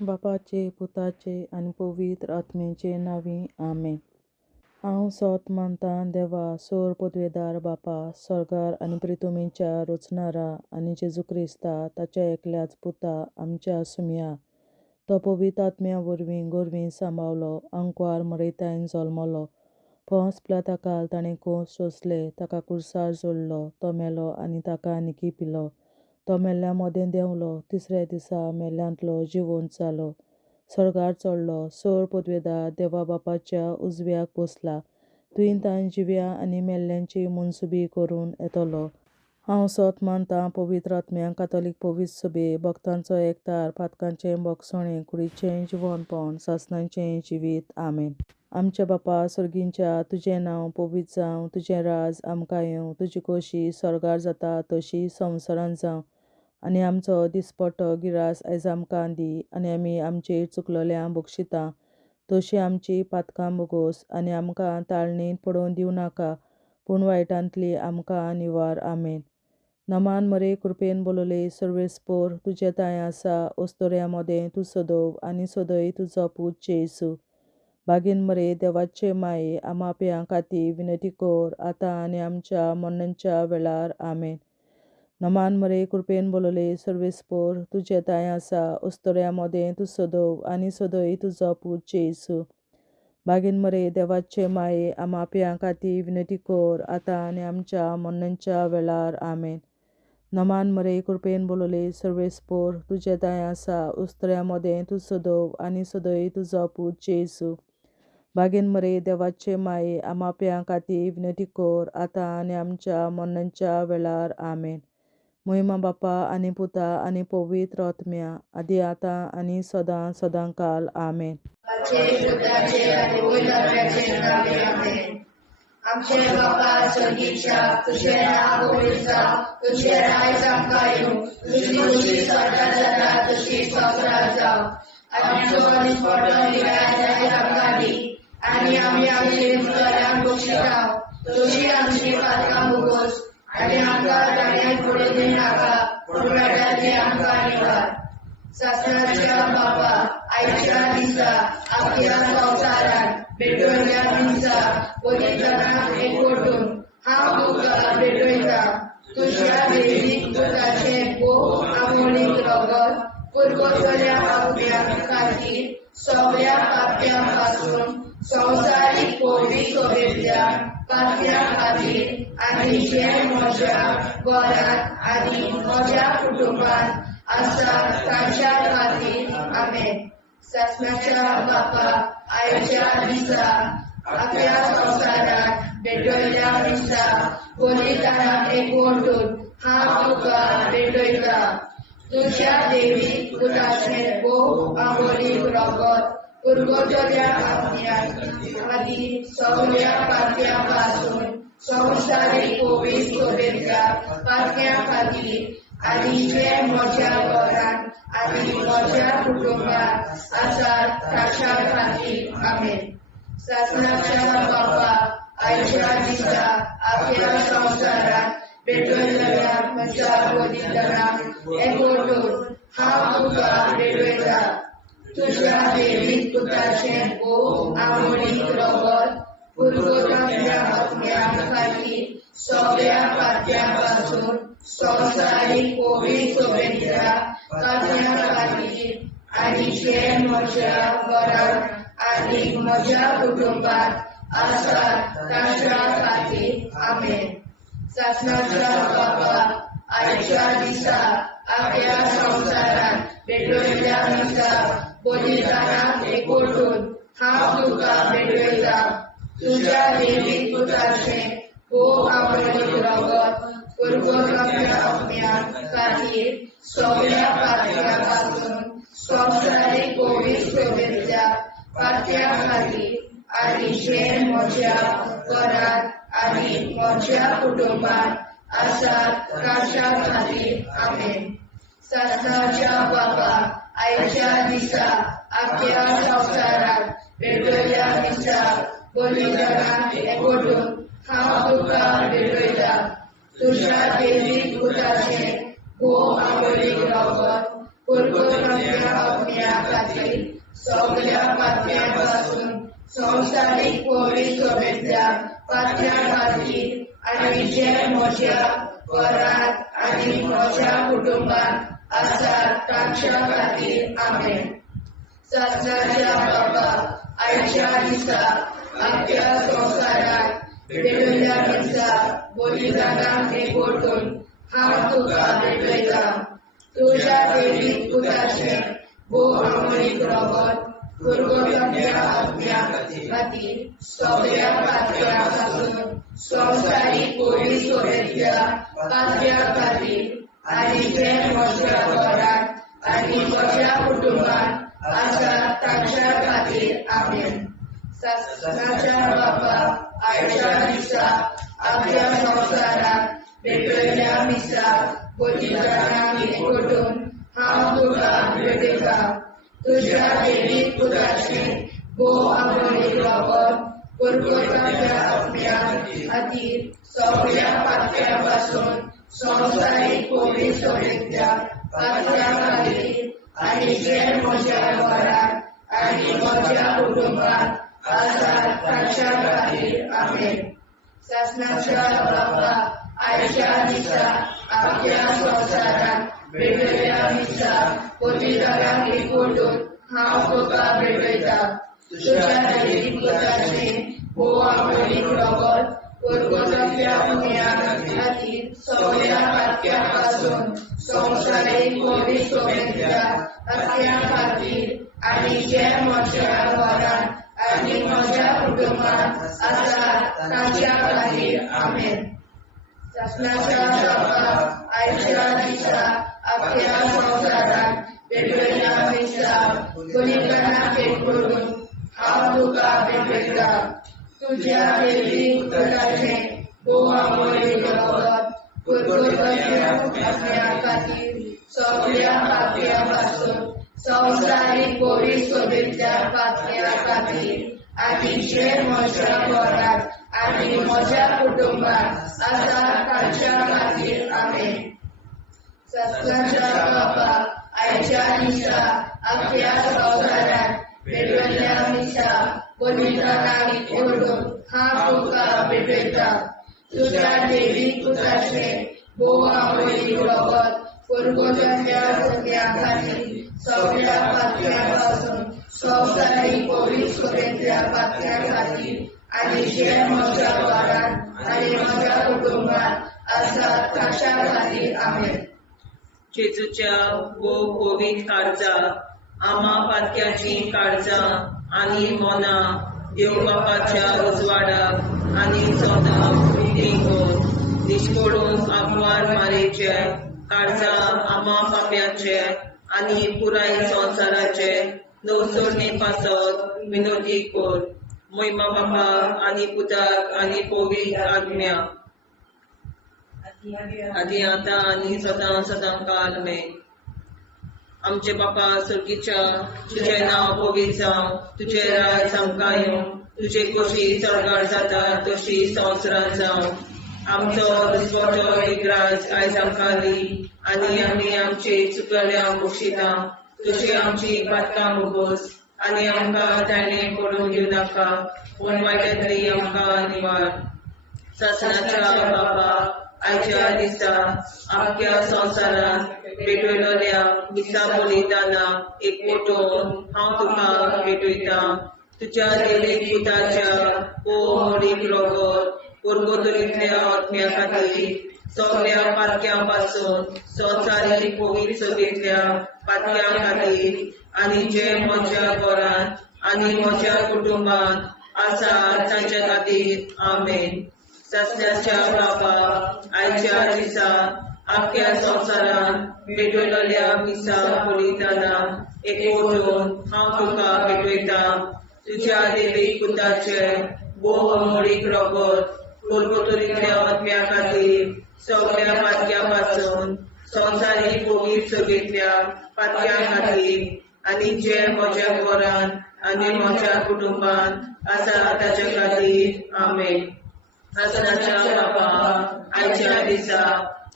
बापाचे, पुताचे आणि पवित्र आत्म्याचे नावी आमेन. हांव सोत मानतां देवा सोर पदवेदार बापा, स्वर्गार आनी पृथ्वीच्या रचणारा आनी जेजू क्रिस्ता ताच्या एकल्याच पुता आमच्या सुम्या. तो पवित्र आत्म्या वरवीं गोरवीं सांबावलो, अंकवार मरयतायन जल्मलो. पोंस पिलाताकाल ताणें खूंस सोंसले, ताका कुर्सार जोडलो, तो मेलो आनी ताका निकी पिलो. तो मेल्ल्या मोदें देंवलो, तिसऱ्या दिसा मेल्ल्यांतलो जिवंत जालो, स्वर्गार चडलो, सोर पदवेदार देवा बापाच्या उजव्याक बसला. तुयेन ताण जिव्या आनी मेल्ल्यांची मनसुबी करून येतलो. हांव सोत मानतां पवित्र आत्म्यांक, कातोलीक पवित्र सभे, भक्तांचो एकठार, पातकांचें भोगसणें, कुडीचें जिवंतपण, सासणाचें जिवीत. आमेन. आमच्या बापा सर्गींच्या, तुजें नांव पवित्र जावं, तुजें राज आमकां येवं, तुजी खोशी स्वर्गार जाता तशी संवसारांत जावं. आनी आमचो दिसपट्टो गिरास आयज आमकां दी, आनी आमी आमचेर चुकलोल्यांक बक्षितां तशीं आमची पातकां बोगोस, आनी आमकां ताळणेंत पडोवन दिवं नाका, पूण वायटांतली आमकां निवार. आमेन. नमान मरे कृपेन बोलोले सर्वेस्पोर, तुजे ताय आसा, ओस्तोऱ्या मोदें तूं सदोव आनी सदय तुजो पूत जेसू. बागेन मरे देवाचे माये, आमाप्यां खातीर विनंती कर, आतां आनी आमच्या मरणाच्या वेळार. आमेन. नमान मरे कृपेन बोलोले सर्वेस्पोर, तुजे ताय आसा, ओस्तोऱ्या मोदें तूं सदोव आनी सदय तुजो पूत जेसू. बागेन मरे देवाचे माये, आमाप्यां खातीर विनंती कर, आतां आनी आमच्या मरणाच्या वेळार. आमेन. नमान मरे कृपेन बोलोले सर्वेस्पोर, तुजे ताय आसा, ओस्तोऱ्या मोदें तूं सदोव आनी सदय तुजो पूत जेसू. बागेन मरे देवाचे माये, आमाप्यां खातीर विनंती कर, आतां आनी आमच्या मरणाच्या वेळार. आमेन. महिमा बापा आनी पुता आनी पवित्र आत्म्या, आदी आतां आनी सदां सदांकाल. आमेन. आमचे बापा स्वर्गीच्या, तुझें नांव पवित्र जावं, तुझें राज आमकां येवं, तुजी खोशी स्वर्गार जाता तशी संवसारांत जावं. आमचो दिसपट्टो गिरास आयज आमकां दी, आनी आमी आमचेर चुकलोल्यांक बक्षितां तशीं आमची पातकां बोगोस, आनी आमकां ताळणेंत पडोवन दिवं नाका, पूण वायटांतली आमकां निवार. सासणाच्या बापा, आयच्या दिसा आख्या संवसारांत भेटवयल्या दिसा पवित्रांक एकवटून हांव तुका भेटयतां. तुज्या देवीक पुताचें भोव आमोणीक रगत पुरगोसल्या आत्म्या खातीर सगळ्या पाप्यां पासून संवसारीक पवित्र सभेंतल्या पाप्यां खातीर, आनी जे म्हज्या घरांत आनी म्हज्या कुटुंबांत आसा तांच्या खातीर. आमेन. सासणाच्या बापा, आयच्या दिसा आख्या संवसारांत भेटवयल्या दिसा पवित्रांक एकवटून हांव तुका भेटयतां. तुज्या देवीक पुताचें भोव आमोणीक रगत पुरगोसल्या आत्म्या खातीर सगळ्या पाप्यां पासून संवसारीक पवित्र सभेंतल्या पाप्यां खातीर, आनी जे म्हज्या घरांत आनी म्हज्या कुटुंबांत आसात तांच्या खातीर. आमेन. सासणाच्या बापा, आयच्या दिसा आख्या संवसारांत भेटवयल्या म्हज्या पवित्रांक एकवटून हांव तुका भेटयतां. तुज्या देवीक पुताचें भोव आमोणीक रगत पुरगोसल्या आत्म्या खातीर सगळ्या पाप्यां पासून संवसारीक पवित्र सभेंतल्या पाप्यां खातीर, आनी जे म्हज्या घरांत आनी म्हज्या कुटुंबांत आसात तांच्या खातीर. आमेन. सासणाच्या बापा, आयच्या दिसा आख्या संवसारांत भेटवयल्या दिसा पवित्रांक एकवटून हांव तुका भेटयतां. तुज्या देवीक पुताचें भोव आमोणीक रगत पुरगोसल्या आत्म्या खातीर सगळ्या पाप्यां पासून संवसारीक पवित्र सभेंतल्या पाप्यां खातीर, आनी जे म्हज्या घरांत आनी म्हज्या कुटुंबांत आसात तांच्या खातीर. आमेन. सासणाच्या बापा, आयच्या दिसा आख्या संवसारांत भेटवयल्या दिसा पवित्रांक एकवटून हांव तुका भेटयतां. तुज्या देवीक पुताचें भोव आमोणीक रगत पुरगोसल्या आत्म्या खातीर खातीर सगळ्या पातळ्यांपासून संवसारीक पवित्र सोबेतल्या पातळ्यां खातीर आनी जे म्हज्या घरांत आनी म्हज्या कुटुंबांत आसात तांच्या खातीर आमेन. शास्त्राच्या बाबा, आयच्या दिसा आमच्या संवसाराक भेटयल्या दिसा बलिदानाक एकवटून हांव तुका भेटयता. तुज्या देवीक पुताचें भोव अमरीक रगत गुरगोरल्या आत्म्या खातीर सगळ्या पातळ्यां पासून संवसारीक पवित्र सोबेतल्या पातळ्यां खातीर आनी जे म्हज्या घरांत आनी म्हज्या कुटुंबांत आसात तांच्या खातीर आमेन. शास्त्राच्या बाबा, आयच्या दिसा आमच्या संवसाराक भेटयल्या दिसा बलिदानाक एकवटून हांव तुका भेटयता. तुज्या देवीक पुताचें भोव अमरीक रगत गुरगोरल्या आत्म्या खातीर सगळ्या पातळ्यां पासून संवसारीक पवित्र सोबेतल्या पातळ्यां खातीर आनी जे म्हज्या घरांत आनी म्हज्या कुटुंबांत आसात तांच्या खातीर आमेन. शासनाच्या बाबा, आयच्या दिसा आमच्या संवसाराक भेटयल्या दिसा बलिदानाक एकवटून हांव तुका भेटयता. तुज्या देवीक पुताचें भोव अमरीक रगत गुरगोरल्या आत्म्या खातीर सगळ्या पातळ्यां पासून संवसारीक पवित्र सोबेतल्या पातळ्यां खातीर आनी जे म्हज्या घरांत आनी म्हज्या कुटुंबांत आसात तांच्या खातीर आमेन. शासनाच्या बाबा, आयच्या दिसा आमच्या संवसाराक भेटयल्या दिसा बलिदानाक एकवटून हांव तुका भेटयता. तुज्या देवीक पुताचें भोव अमरीक रगत गुरगोरल्या आत्म्या खातीर सगळ्या पातळ्यां पासून संवसारीक पवित्र सोबेतल्या पातळ्यां खातीर आनी जे म्हज्या घरांत आनी म्हज्या कुटुंबांत आसात तांच्या खातीर आमेन. शास्त्राच्या बाबा, आयच्या दिसा आमच्या संवसाराक भेटयल्या दिसा बलिदानाक एकवटून हांव तुका भेटयता. तुज्या देवीक पुताचें भोव अमरीक रगत गुरगोरल्या आत्म्या खातीर सगळ्या पातळ्यां पासून संवसारीक पवित्र सोबेतल्या पातळ्यां खातीर आनी जे म्हज्या घरांत आनी म्हज्या कुटुंबांत आसात तांच्या खातीर आमेन. जेजूच्या भोव पवित्र काळजा, आम्हा पातक्याची काळजा आनी मोना देव बापाच्या उजवाडाक आनी सदांच देखून निश्पडून आग्वार मारेचे काळजा आम्हा पाप्याचे आनी पुराय संवसाराचे नवसोडणे पासत विनोदी कोर. महिमा बापा आनी पुताक आनी पवित्र आत्म्या आदी आतां आनी सदां सदां काल आमेन. आमचे बापा सर्गीच्या, तुझे नांव पवित्र जावं, तुझे राज आमकां येवं, तुझे कशी सरकार जाता तशी संवसारांत जावं. आमचो दिसवटो एक राज आयज आमकां दी आनी आमी आमचे चुकल्यांक बक्षिता. तुजी आमची पातकां मुगोस आनी आमकां ताणें पडून दिवं नाका, पूण वायटांतली आमकां निवार. शासनाच्या बाबा, आयच्या दिसा आमच्या संवसारांत भेटयल्या दिसा बलिदानाक एकवटून हांव तुका भेटयता. तुज्या देवीक पुताच्या भोव अमरीक रगत गुरगोरल्या आत्म्या खातीर सगळ्या पातक्यां पासून संवसारीक पवित्र सोबेतल्या पातळ्यां खातीर आनी जे म्हज्या घरांत आनी म्हज्या कुटुंबांत आसात तांच्या खातीर आमेन. शासनाच्या बाबा, आयच्या दिसा आख्या संवसारांत भेटयल्या दिसा बलिदानाक एकवटून हांव तुका भेटयता. तुज्या देवीक पुताचे भोव अमरीक रगत गुरगोरल्या आत्म्या खातीर सगळ्या पातक्यां पासून संवसारीक पवित्र सोबेतल्या पातळ्यां खातीर आनी जे म्हज्या घरांत आनी म्हज्या कुटुंबांत आसा ताच्या खातीर आमेन. शासनाच्या बापा, आयच्या दिसा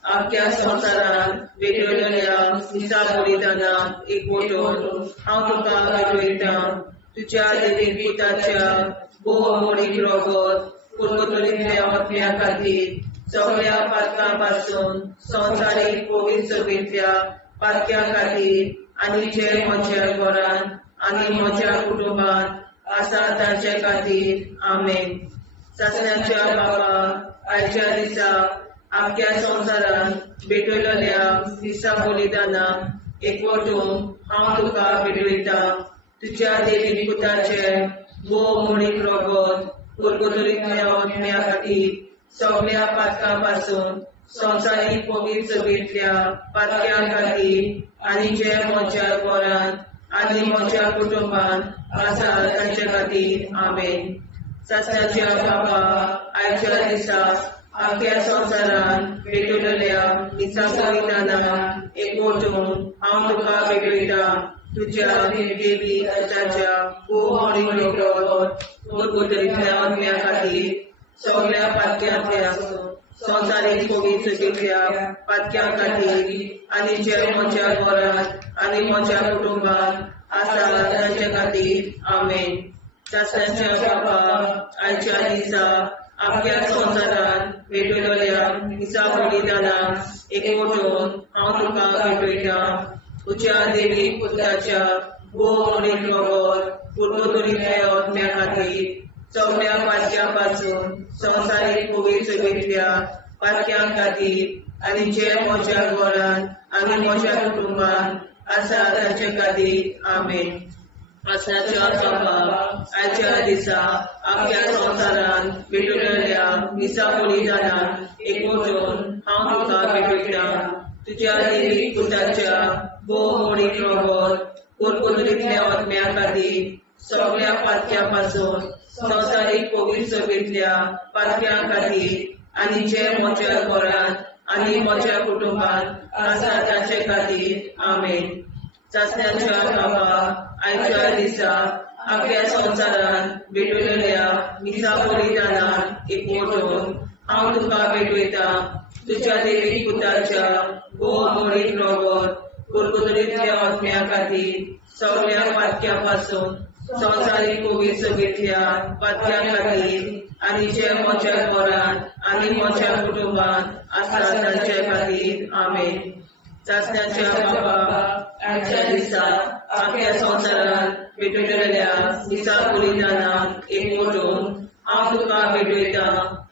आख्या संवसारान भेटयलेल्या दिसा बलिदानाक एकवटून हांव तुका भेटयता तुज्या देवीक पुताच्या भोवमोडीक रगत कुरकुतुरींतल्या आत्म्या खातीर सगळ्या पातकां पासून संवसारीक पवित्र सभेंतल्या पातक्या खातीर आनी जे म्हज्या घरान आनी म्हज्या कुटुंबात आसा तांचे खातीर आमेन. सासण्याच्या बाबा आयच्या दिसा आख्या संवसारान भेटयलेल्या दिसा बलिदानाक एकवटून हांव तुका भेटयता तुज्या देवी पुताचे भोवमोडीक रगत कुरकुतुरींतल्या आत्म्या खातीर सगळ्या पातकां पासून संवसारीक पवित्र सभेंतल्या पातक्या खातीर आनी जे म्हज्या घरान आनी म्हज्या कुटुंबात आसा तांचे खातीर आमेन. सासण्याच्या बाबा आयच्या दिसा आख्या संवसारान भेटयलेल्या दिसा बलिदानाक एकवटून हांव तुका भेटयता तुज्या देवी पुताच्या भोवमोडीक रगत कुरकुतुरींतल्या आत्म्या खातीर सगळ्या पातक्यांतल्या संवसारीक पवित्र सभेंतल्या पातक्या खातीर आनी जे म्हज्या घरात आनी म्हज्या कुटुंबात आसा तांचे खातीर आमेन. सासण्याच्या बाबा आयच्या दिसा आख्या संवसारान भेटयलेल्या दिसा बलिदानाक एकवटून हांव तुका भेटयता तुज्या देवी पुताच्या भोवमोडीक रगत कुरकुतुरींतल्या आत्म्या खातीर सगळ्या पातक्या पासून संवसारीक पवित्र सभेंतल्या पातक्या खातीर आनी जे म्हज्या घरान आनी म्हज्या कुटुंबात आसा तांचे खातीर आमेन. सासण्याच्या बाबा आयच्या दिसा आख्या संवसारान भेटयलेल्या दिसा बलिदानाक एकवटून हांव तुका भेटयता तुज्या देवी पुताच्या भोवमोडीक रगत कुरकुतुरींतल्या आत्म्या खातीर सगळ्या पातक्या पासून संवसारीक पवित्र सभेंतल्या पातक्या खातीर आनी जे म्हज्या घरान आनी म्हज्या कुटुंबात आसा तांचे खातीर आमेन. सासण्याच्या बाबा आयच्या दिसा आख्या संवसारान भेटयलेल्या दिसा बलिदानाक एकवटून हांव तुका भेटयता तुज्या देवी पुताच्या भोवमोडीक रगत कुरकुतुरींतल्या आत्म्या खातीर सगळ्या पातक्या पासून संवसारीक पवित्र सभेंतल्या पातक्या खातीर आनी जे म्हज्या घरान आनी म्हज्या कुटुंबात आसा तांचे खातीर आमेन. सासण्याच्या बाबा आयच्या दिसा आख्या संवसारान भेटयलेल्या दिसा बलिदानाक एकवटून हांव तुका भेटयता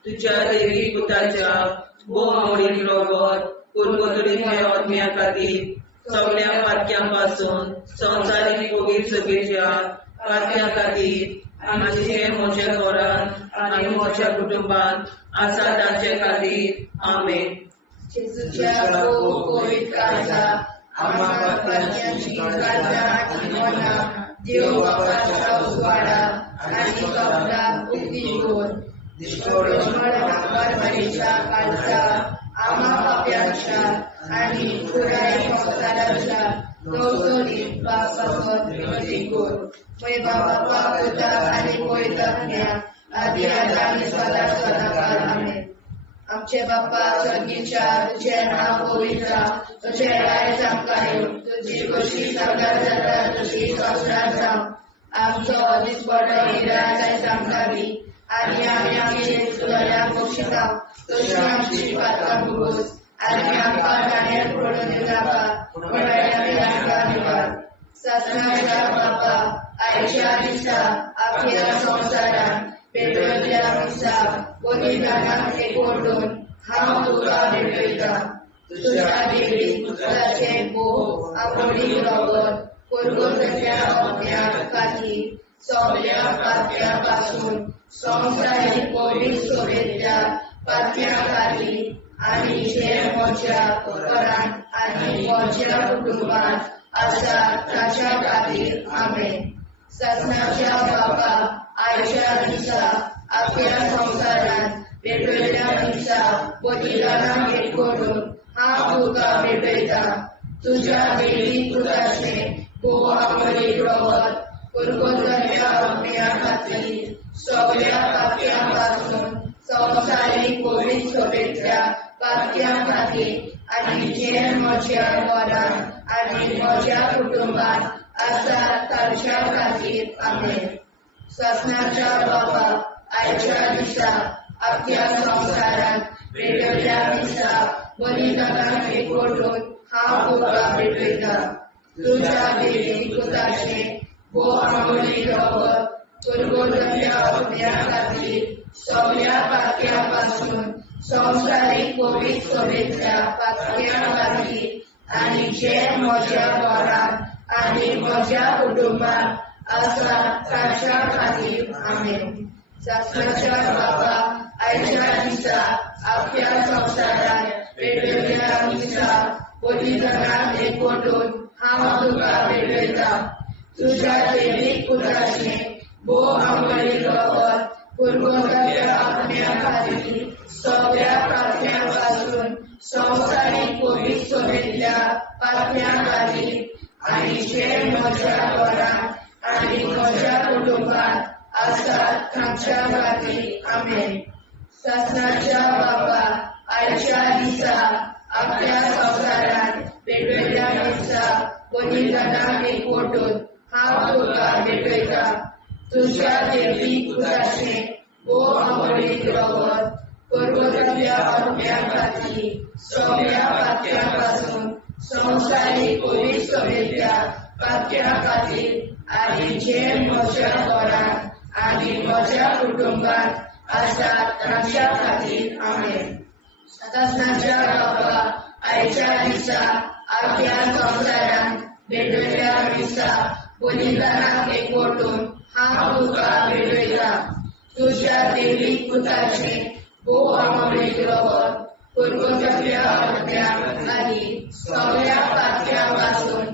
तुज्या देवी पुताच्या भोवमोडीक रगत कुरकुतुरींतल्या आत्म्या खातीर सगळ्या पातक्यां पासून संवसारीक पवित्र सभेच्या पातक्या खातीर आनी जे म्हज्या घरान आनी म्हज्या कुटुंबात आसा तांचे खातीर आमेन. जेजूच्या पवित्र काळजा आम्हा पातकांची काळजा आनी मना देव बापाच्या उजवाडा आनी कपडा उक्ती कर परमेच्या काळजा आम्हा पाप्यांच्या आनी पुराय संवसाराच्या नवसोनीत पापासत विनती कर. मैबा बापा पुता आनी पवित्रात्म्या आदी आनी सदा सदाकाळ आमेन. आमचे बाप्पा स्वर्गीच्या तुझे नाव पवित्र तुझे राय जावं तुझी कशी सगळ्यात जाता तशी संवसारात जावं. आमचो दिसपडो निराय सांगतावी आनी आमी आमचे चुकल्याक बक्षिता तशी आमची पातकां भुगोस आनी आमकां गाण्यार पडून नाका पण आमकां निवार. सासणाच्या बापा आयच्या दिसा आख्या संवसारान भेटयल्या दिसा बलिदानाक एकवटून हांव तुका भेटयता तुज्या देवी पुत्राचे भोव आमोडीक रगत कुरकुतुरींतल्या आत्म्या खातीर सगळ्या पातक्या पासून संवसारीक पवित्र सभेच्या पातक्या खातीर आनी जे म्हज्या घरान आनी म्हज्या कुटुंबात आसा ताच्या खातीर आमेन. सासणाच्या बापा आयच्या दिसा आख्या संवसारान भेटयल्या दिसा बलिदानाक एकवटून हांव तुका भेटयता तुज्या देवी पुताचे भोव आमोडीक रगत कुरकुतुरींतल्या आत्म्या खातीर सगळ्या पातक्यां पासून संवसारीक कोविड सोबेतल्या पातक्या खातीर आनी जे म्हज्या घरांत आनी म्हज्या कुटुंबात आसात तांच्या खातीर आमेन. ससनाच्या बाबा आयच्या दिसा अख्ख्या संवसारांत पेटयल्ल्या दिसा बलिदानाक एकवटून हांव तुका भेटयता. तुज्या देवी पुताचे भोव आंगोळी रगत पुरगोटल्या अग्न्या खातीर सगळ्या पातक्या पासून संवसारीक कोविड सोबेतल्या पातक्या खातीर आनी जे म्हज्या घरांत आनी म्हज्या कुटुंबात आसा तांच्या खातीर आमेन. ससनाच्या बाबा आयच्या दिसा अख्ख्या संवसारांत पेटयल्ल्या दिसा बलिदानाक एकवटून हांव तुका भेटयता. तुज्या देवीक पुताचे भोव आंगोळी रगत पुरगोटल्या अग्न्या खातीर सगळ्या पातक्या पासून संवसारीक कोविड सोबेतल्या पातक्या खातीर आनी जे म्हज्या घरांत आनी म्हज्या कुटुंबात आसात तांच्या खातीर आमेन. ससनाच्या बाबा आयच्या दिसा अख्ख्या संवसारांत पेटयल्ल्या दिसा बलिदानाक एकवटून हांव तुका भेटयता. तुज्या देवीक पुताचे भोव आंगोळी रगत पुरगोटल्या अग्न्या खातीर सगळ्या पातक्या पासून संवसारीक कोविड सोबेतल्या पातक्या खातीर आनी जे म्हज्या घरांत आनी म्हज्या कुटुंबात आसात तांच्या खातीर आमेन. ससनाच्या बाबा आयच्या दिसा अख्ख्या संवसारांत पेटयल्ल्या दिसा बलिदानाक एकवटून हांव तुका भेटयता. तुज्या देवीक पुताचे भोव आंगोळी रगत पुरगोटल्या अग्न्या खातीर सगळ्या पातक्या पासून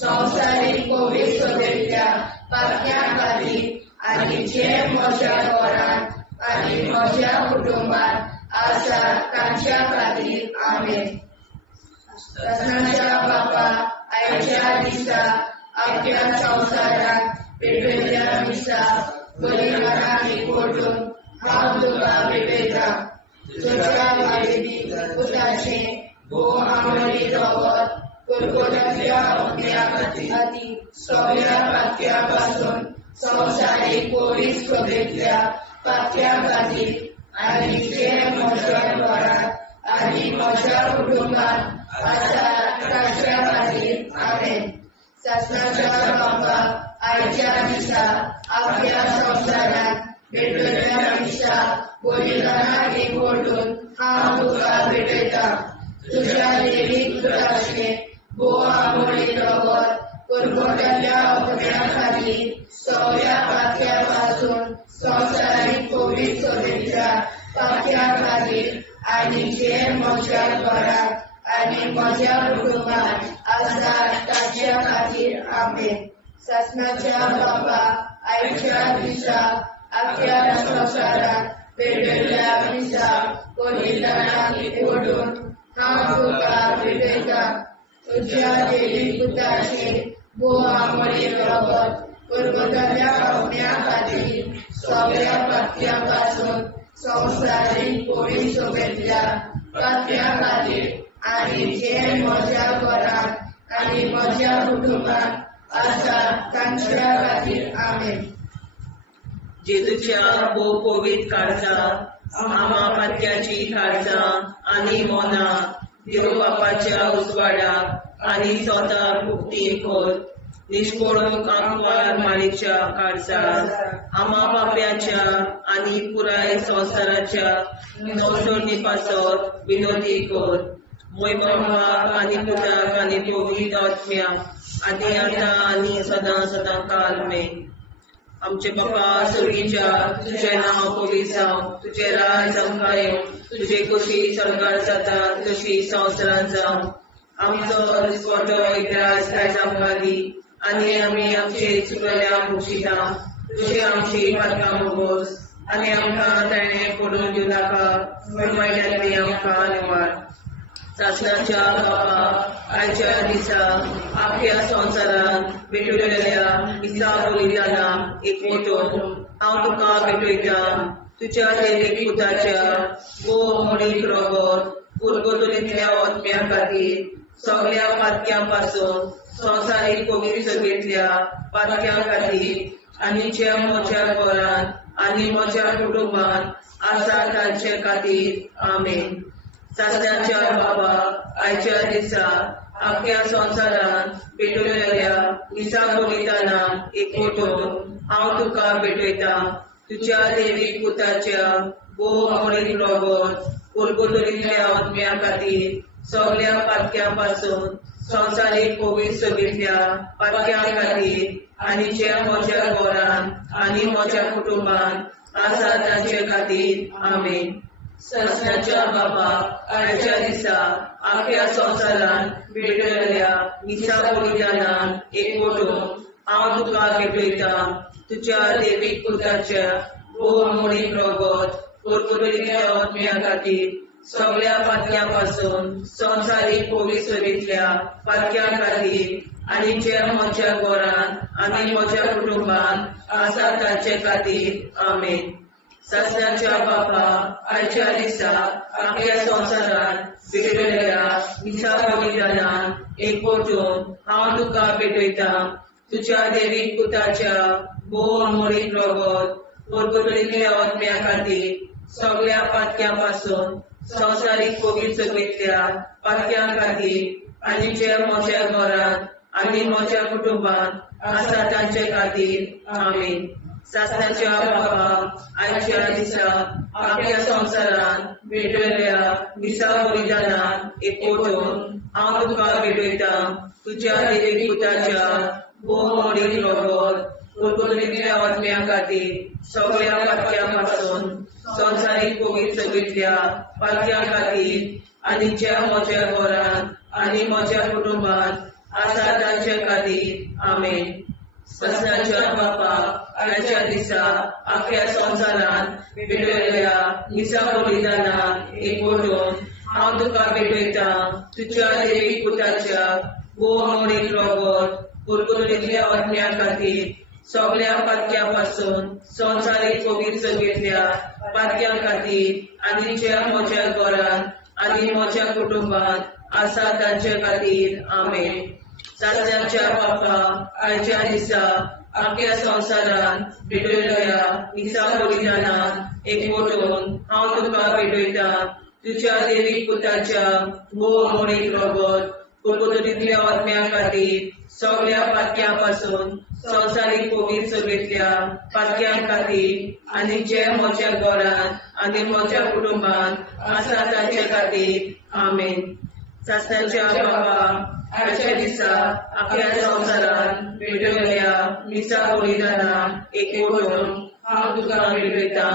संवसारीक कोविड सोबेतल्या पातक्या खातीर आनी जे म्हज्या घरांत आनी म्हज्या कुटुंबात आसात तांच्या खातीर आमेन. ससनाच्या बाबा आयच्या दिसा अख्ख्या संवसारांत पेटयल्ल्या दिसा बलिदानाक एकवटून हांव तुका भेटयता. तुज्या देवीक पुताचे भोव आंगोळी रगत पुरगोटल्या अग्न्या खातीर सगळ्या पातक्या पासून संवसारीक कोविड सोबेतल्या पातक्या खातीर आनी जे म्हज्या घरांत आनी म्हज्या कुटुंबात आसात तांच्या खातीर आमेन. ससनाच्या बाबा आयच्या दिसा अख्ख्या संवसारांत पेटयल्ल्या दिसा बलिदानाक एकवटून हांव तुका भेटयता. तुज्या देवीक पुताचे भोव आंगोळी रगत पुरगोटल्या अग्न्या खातीर सगळ्या पातक्या पासून संवसारीक कोविड सोबेतल्या पातक्या खातीर आनी जे म्हज्या घरांत आनी म्हज्या कुटुंबात आसात तांच्या खातीर आमेन. ससनाच्या बाबा आयच्या दिसा अख्ख्या संवसारांत पेटयल्ल्या दिसा बलिदानाक एकवटून हांव तुका भेटयता. तुज्या देवीक पुताचे भोव आंगोळी रगत पुरगोटल्या अग्न्या खातीर सगळ्या पातक्या पासून संवसारीक कोविड सोबेतल्या पातक्या खातीर आनी जे म्हज्या घरांत आनी म्हज्या कुटुंबात आसात तांच्या खातीर आमेन. जेजूच्या भोव कोविड काळजां आमा पातक्याची काळजां आनी मोना देव बापाच्या उजवाडाक आनी स्वता मुक्ती कोर. निष्पळून आंकवार माळेच्या काळजां आमा बाप्याच्या आनी पुराय संवसाराच्या मोसोळणी पासत विनोदी कोर. मोय बापाक आनी पुताक आनी पवित्र आत्म्याक आदी आतां आनी सदां सदां काल मेन. आमचे बापा सुर्गीच्या तुझें नांव पवित्र जावं, तुजें राज आमकां येवं, तुजे कशी सरकार जाता तशी संवसारांत जावं. आमचो दिसवटो एकदांच आयज आमकां दी आनी आमी आमचे चुकल्यांक बक्षिता. तुजी आमची पातकां भोगोस आनी आमकां ताणें पडून दिवं नाका, पण वायटांतली आमकां निवाड. सासणाच्या बापा आयच्या दिसा अख्ख्या संवसारांत पेटयल्ल्या दिसा बलिदानाक एकवटून हांव तुका भेटयता. तुझ्या दैवीक पुताच्या मोडीक रगत उरगतुरींतल्या आत्म्या खातीर सगळ्या पातक्यां पासून संवसारीक पवित्रतेंतल्या पातक्यां खातीर आनी जे म्हज्या घरांत आनी म्हज्या कुटुंबांत आसा तांचे खातीर आमेन. सासऱ्याच्या बाबा आयच्या दिसा आख्या संवसारांत पेटयलेल्या दिसा बलिदानान एकवटून हांव तुका भेटयता. तुझ्या दैवीक पुताच्या मोडीक रगत उरगतुरींतल्या आत्म्या खातीर सगळ्या पातक्यां पासून संवसारीक पवित्रतेंतल्या पातक्यां खातीर आनी जे म्हज्या घरांत आनी म्हज्या कुटुंबांत आसा तांचे खातीर आमेन. सासऱ्याच्या बाबा आयच्या दिसा आख्या संवसारांत भेटयलेल्या दिसा बलिदानान एकवटून हांव तुका भेटयता. तुझ्या दैवीक पुताच्या मोडीक रगत उरगतुरींतल्या आत्म्या खातीर सगळ्या पातक्यां पासून संवसारीक पवित्रतेंतल्या पातक्यां खातीर आनी जे म्हज्या घरांत आनी म्हज्या कुटुंबांत आसा तांचे खातीर आमेन. सासऱ्याच्या बापा आयच्या दिसा आख्या संवसारांत भेटयलेल्या दिसा बलिदानान एकवटून हांव तुका भेटयता. तुझ्या दैवीक पुताच्या मोडीक रगत उरगतुरींतल्या आत्म्या खातीर सगळ्या पातक्यां पासून संवसारीक पवित्रतेंतल्या पातक्यां खातीर आनी जे म्हज्या घरांत आनी म्हज्या कुटुंबांत आसा तांचे खातीर आमेन. सासऱ्याच्या बाबा आयच्या दिसा आख्या संवसारांत भेटयलेल्या दिसा बलिदानान एकवटून हांव तुका भेटयता. तुझ्या दैवीक पुताच्या मोडीक रगत उरगतुरींतल्या आत्म्या खातीर सगळ्या पातक्यां पासून संवसारीक पवित्रतेंतल्या पातक्यां खातीर आनी जे म्हज्या घरांत आनी म्हज्या कुटुंबांत आसा तांचे खातीर आमेन. सासऱ्याच्या बापा आयच्या दिसा आख्या संवसारांत भेटयलेल्या दिसा बलिदानान एकवटून हांव तुका भेटयता. तुझ्या दैवीक पुताच्या मोडीक रगत उरगतुरींतल्या आत्म्या खातीर सगळ्या पातक्यां पासून संवसारीक पवित्रतेंतल्या पातक्यां खातीर आनी जे म्हज्या घरांत आनी म्हज्या कुटुंबांत आसा तांचे खातीर आमेन. सासऱ्याच्या बापा आयच्या दिसा आख्या संवसारांत भेटयलेल्या दिसा बलिदानान एकवटून हांव तुका भेटयता. तुझ्या दैवीक पुताच्या मोडीक रगत उरगतुरींतल्या आत्म्या खातीर सगळ्या पातक्यां पासून संवसारीक पवित्रतेंतल्या पातक्यां खातीर आनी जे म्हज्या घरांत आनी म्हज्या कुटुंबांत आसा तांचे खातीर आमेन. सासऱ्याच्या बाबा आयच्या दिसा आख्या संवसारांत भेटयलेल्या दिसा बलिदानान एकवटून हांव तुका भेटयता.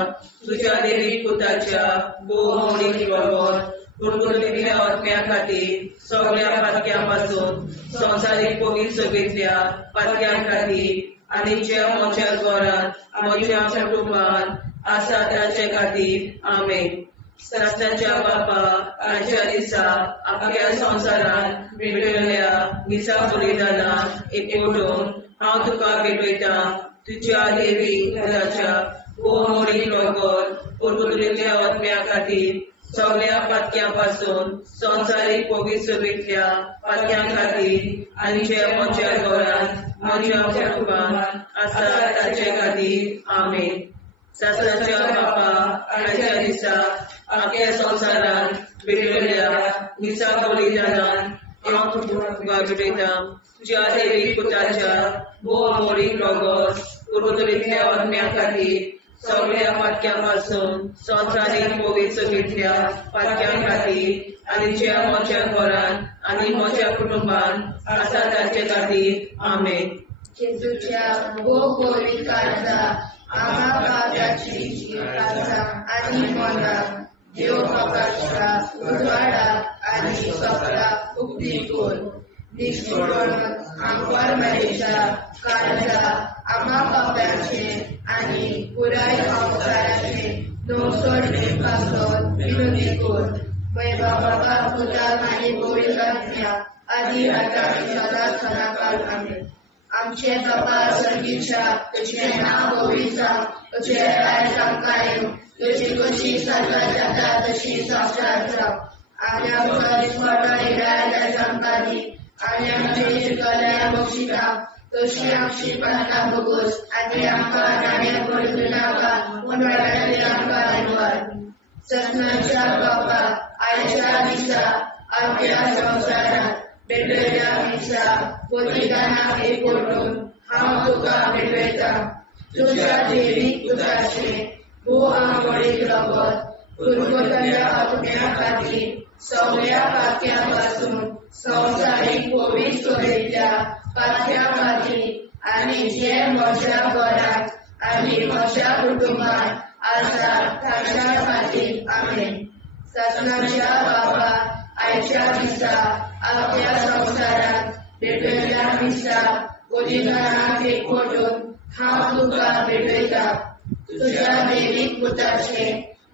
तुझ्या दैवीक पुताच्या मोडीक रगत उरगतुरींतल्या आत्म्या खातीर सगळ्या पातक्यां पासून संवसारीक पवित्रतेंतल्या पातक्यां खातीर आनी जे म्हज्या घरांत म्हज्या कुटुंबांत आसा तांचे खातीर आमेन. सासऱ्याच्या बापा आयच्या दिसा आख्या संवसारांत भेटयलेल्या दिसा बलिदानान एकवटून हांव तुका भेटयता. तुझ्या दैवीक पुताच्या मोडीक रगत उरगतुरींतल्या आत्म्या खातीर सगळ्या पातक्यां पासून संवसारीक पवित्रतेंतल्या पातक्यां खातीर आनी जे म्हज्या घरांत म्हज्या कुटुंबांत आसा तांचे खातीर आमेन. सासऱ्याच्या बापा आयच्या दिसा आख्या संवसारांत भेटयलेल्या दिसा बलिदानान हांव तुका भेटयता. तुझ्या दैवीक पुताच्या मोडीक रगत उरगतुरींतल्या आत्म्या खातीर सगळ्या पातक्यां पासून संवसारीक पवित्रतेंतल्या पातक्यां खातीर आनी जे म्हज्या घरांत आनी म्हज्या कुटुंबांत आसा तांचे खातीर आमेन. जेजूच्या पवित्र काळजा आम्हा पापाची काळजा आनी मोलाक देव बापाच्या उजवाडा आनी सगळा उक्ती कोर निष्ठुरण आमकां मेळच्या काळजा आम्हा पापाचे आनी पुराय संवसाराचे नवसोडणे पासून विनोदी कोर. बाबा पुताक आनी पवित्र आत्म्या आदी आतां आनी सदांच सदांकाळ आमेन. आमचे बाबा सर्गीच्या तुझें नांव पवित्र तुझें राज आमकां येवं तुझी कशी सर्वात जाता तशी संसार जाव आणि आमच्या दिसपटा येणाऱ्या संकादी आणि आमचे शिकल्या बक्षिता तशी आमची प्रार्थना बघूस आणि आमकां नाण्या पडून नाका उन्हाळ्यातले आमकां धन्यवाद ससनाच्या बाबा आयच्या दिसा आमच्या संसारात भेटलेल्या दिसा बलिदानाक एकवटून हांव तुका भेटयता तुझ्या देवीक पुताचे भू आंबोळीक रगत कुरकुरल्या आत्म्या खातीर सगळ्या पात्यापासून संवसारीक पवित्र सोयेच्या पात्या खातीर आनी जे म्हज्या घरांत आनी म्हज्या कुटुंबांत आसा ताच्या खातीर आमेन ससनाच्या बाबा आयच्या दिसा आपल्या संसारात भेटलेल्या दिसा बलिदानाक एकवटून हांव तुका भेटयता तुझ्या देवीक पुताचे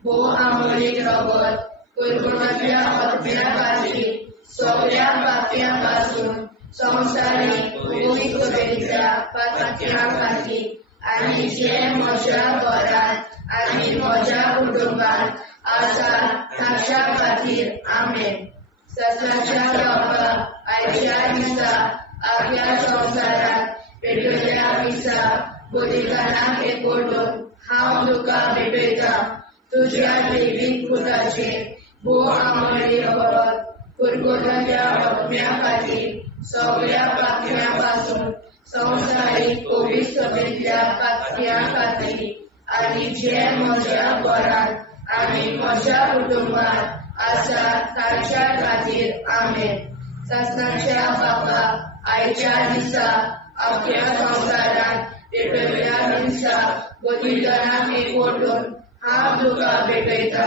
भू आंबोळीक रगत कुरकुरल्या आत्म्या खातीर सगळ्या पात्यापासून संवसारीक पवित्र सोयेच्या पात्या खातीर आनी जे म्हज्या घरांत आनी म्हज्या कुटुंबांत आसा ताच्या खातीर आमेन ससनाच्या बाबा आयच्या दिसा आपल्या संसारात भेटलेल्या दिसा बलिदानाक एकवटून हांव तुका भेटयता तुझ्या देवीक पुताचे भू आंबोळीक रगत कुरकुरल्या आत्म्या खातीर सगळ्या पात्यापासून संवसारीक पवित्र सोयेच्या पात्या खातीर आनी जे म्हज्या घरांत आनी म्हज्या कुटुंबांत आसा ताच्या खातीर आमेन ससनाच्या बाबा आयच्या दिसा आपल्या संसारात भेटलेल्या दिसा बलिदानाक एकवटून हांव तुका भेटयता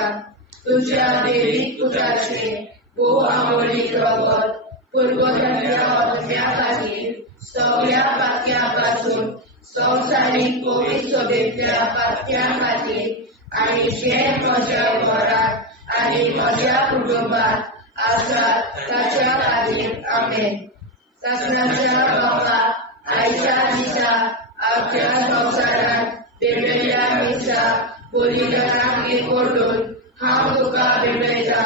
तुझ्या देवीक पुताचे भू आंबोळीक रगत कुरकुरल्या आत्म्या खातीर सगळ्या पात्यापासून संवसारीक पवित्र सोयेच्या पात्या खातीर आनी जे म्हज्या घरांत आनी म्हज्या कुटुंबांत आसा ताच्या खातीर आमेन ससनाच्या बाबा आयच्या दिसा आपल्या संसारात भेटलेल्या दिसा बलिदानाक एकवटून हांव तुका भेटयता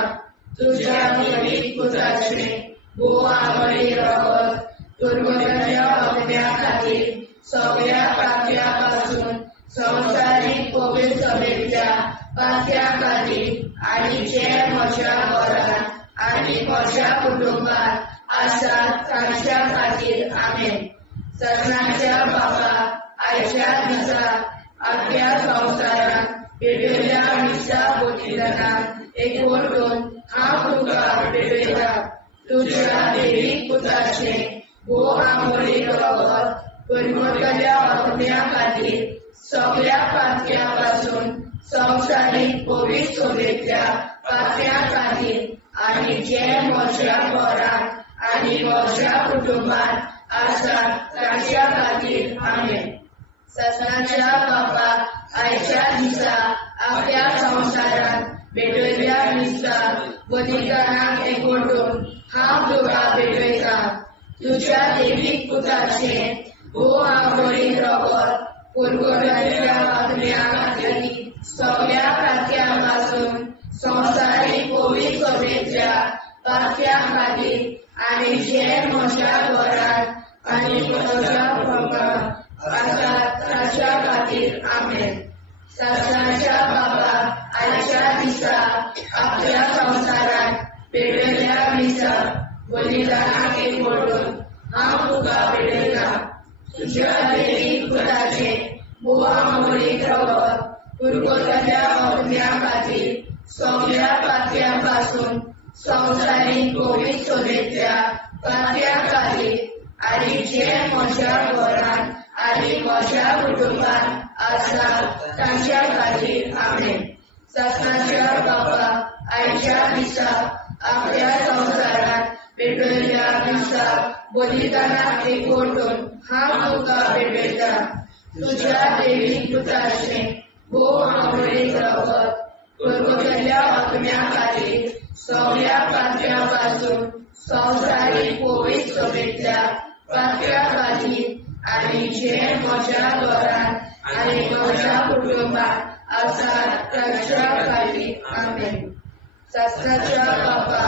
तुझ्या देवीक पुताचे भू आंबोळीक रगत कुरकुरल्या आत्म्या खातीर सगळ्या पात्यापासून संवसारीक पवित्र सोयेच्या पात्या खातीर आनी जे म्हज्या घरांत आनी म्हज्या कुटुंबांत आसा ताच्या खातीर आमेन ससनाच्या बाबा आयच्या दिसा आपल्या संसारात भेटलेल्या दिसा बलिदानाक एकवटून हांव तुका भेटयता तुझ्या देवीक पुताचे भू आंबोळीक रगत कुरकुरल्या आत्म्या खातीर सगळ्या पात्यापासून संवसारीक पवित्र सोयेच्या पात्या खातीर आनी जे म्हज्या घरांत आनी म्हज्या कुटुंबांत आसा ताच्या खातीर आमेन ससनाच्या बाबा आयच्या दिसा आपल्या संसारात भेटलेल्या दिसा बलिदानाक एकवटून हांव तुका भेटयता तुझ्या देवीक पुताचे भू आंबोळीक रगत कुरकुरल्या आत्म्या खातीर सगळ्या पात्यापासून संवसारीक पवित्र सोयेच्या पात्या खातीर आनी जे म्हज्या घरांत आनी म्हज्या कुटुंबांत आसा ताच्या खातीर आमेन ससनाच्या बाबा आयच्या दिसा आपल्या संसारात भेटलेल्या दिसा बलिदानाक एकवटून हांव तुका भेटयता तुझ्या देवीक पुताचे भू आंबोळीक रगत कुरकुरल्या आत्म्या खातीर सगळ्या पात्यापासून संवसारीक पवित्र सोयेच्या पात्या खातीर आनी जे म्हज्या घरांत आनी म्हज्या कुटुंबांत आसा ताच्या खातीर आमेन ससनाच्या बाबा आयच्या दिसा आपल्या संसारात भेटलेल्या दिसा बलिदानाक एकवटून हांव तुका भेटयता तुझ्या देवीक पुताचे भू आंबोळीक रगत कुरकुरल्या आत्म्या खातीर सगळ्या पात्यापासून संवसारीक पवित्र सोयेच्या पात्या खातीर आनी जे म्हज्या घरांत आनी म्हज्या कुटुंबांत आसा ताच्या खाली आमेन. शास्त्राच्या बापा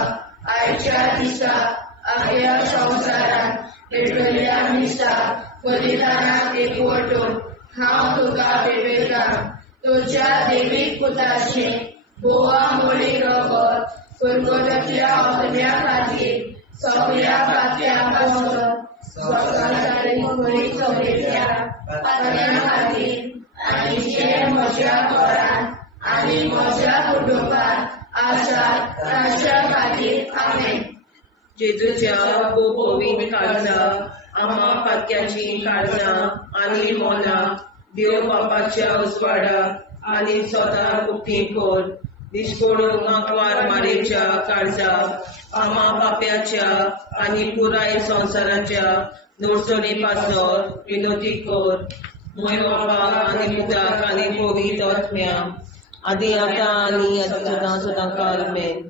आयच्या दिसा आख्या संवसारान पेटयल्या मिसा बलिदानाक एकवटून हांव तुका भेटयता. तुज्या देवीक पुताचे बोवा मोडी रगत कुरकुटाच्या अग्न्या खातीर सगळ्या पात्यां पासून स्वताची बळी चडयल्या पात्या खातीर आनी जे म्हज्या घरान आनी म्हज्या कुटुंबान आसा ताच्या खातीर आमेन. जेजूच्या पवित्र काळजा आम्हा पातक्याची काळजां आनी मोना देव बापाच्या उजवाडाक आनी सदां उक्ती कोर. दिसपडून आंकवार मारेच्या काळजा आम्हा पाप्याच्या आनी पुराय संवसाराच्या नोडसणी पासोर विनोदी कोर. मोय बापा आनी पुताक आनी पवित्र आत्म्या आदी आतां आनी सदां सदां काल आमेन.